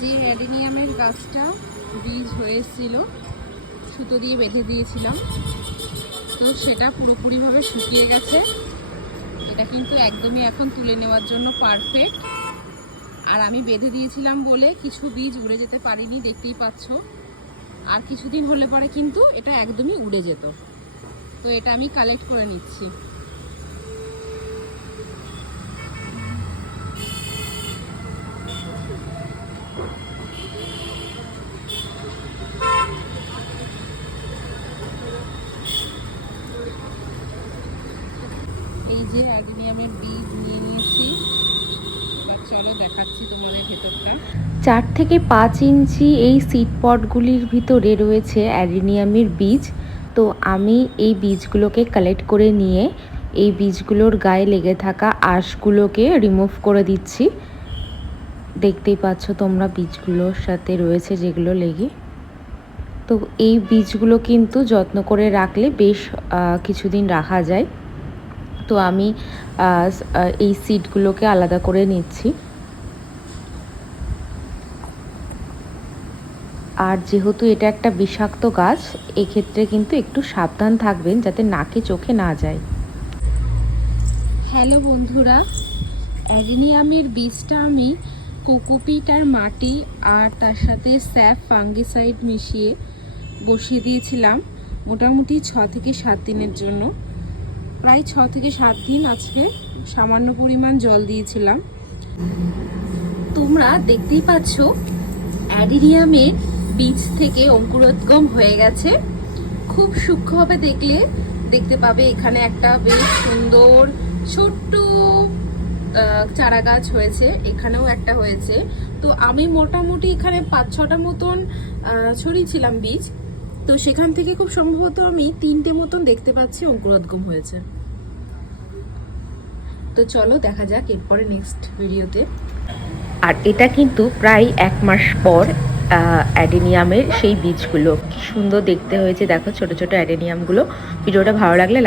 যে অ্যাডেনিয়ামের গাছটা বীজ হয়েছিল সুতো দিয়ে বেঁধে দিয়েছিলাম। তো সেটা পুরোপুরিভাবে শুকিয়ে গেছে। এটা কিন্তু একদমই এখন তুলে নেওয়ার জন্য পারফেক্ট আর আমি বেঁধে দিয়েছিলাম বলে কিছু বীজ উড়ে যেতে পারিনি, দেখতেই পাচ্ছ। আর কিছুদিন হলে পরে কিন্তু এটা একদমই উড়ে যেত। তো এটা আমি কালেক্ট করে নিচ্ছি। এই যে অ্যাডেনিয়ামের বীজ নিয়ে নিয়েছি। এবার চলো দেখাচ্ছি তোমাদের ভেতরটা। চার থেকে পাঁচ ইঞ্চি এই সিড পটগুলির ভিতরে রয়েছে অ্যারিনিয়ামের বীজ। তো আমি এই বীজগুলোকে কালেক্ট করে নিয়ে এই বীজগুলোর গায়ে লেগে থাকা আঁশগুলোকে রিমুভ করে দিচ্ছি। দেখতেই পাচ্ছ তোমরা বীজগুলোর সাথে রয়েছে যেগুলো লেগে। তো এই বীজগুলো কিন্তু যত্ন করে রাখলে বেশ কিছুদিন রাখা যায়। তো আমি এই সিডগুলোকে আলাদা করে নিচ্ছি। আর যেহেতু এটা একটা বিষাক্ত গাছ, এক্ষেত্রে কিন্তু একটু সাবধান থাকবেন যাতে নাকে চোখে না যায়। হ্যালো বন্ধুরা অ্যাডিনিয়ামের বীজটা আমি কোকোপিট আর মাটি আর তার সাথে স্যাপ ফাঙ্গিসাইড মিশিয়ে বসিয়ে দিয়েছিলাম মোটামুটি ছ থেকে সাত দিনের জন্য। প্রায় ছ থেকে সাত দিন আজকে সামান্য পরিমাণ জল দিয়েছিলাম। তোমরা দেখতেই পাচ্ছ অ্যাডিনিয়ামের বীজ থেকে অঙ্কুরোদ্গম হয়ে গেছে। খুব সূক্ষ্মভাবে দেখলে দেখতে পাবে, এখানে একটা বেশ সুন্দর ছোট্ট চারা গাছ হয়েছে, এখানেও একটা হয়েছে। তো আমি মোটামুটি এখানে পাঁচ ছটা মতন ছড়িয়েছিলাম বীজ। তো সেখান থেকে খুব সম্ভবত আমি তিনটে মতন দেখতে পাচ্ছি, অঙ্কুরোদ্গম হয়েছে। তো চলো দেখা যাক এরপরে নেক্সট ভিডিওতে আর এটা কিন্তু প্রায় এক মাস পর অ্যাডেনিয়ামের সেই বীজগুলো। কি সুন্দর দেখতে হয়েছে, দেখো ছোট ছোট অ্যাডেনিয়ামগুলো। ভিডিওটা ভালো লাগলে লাইক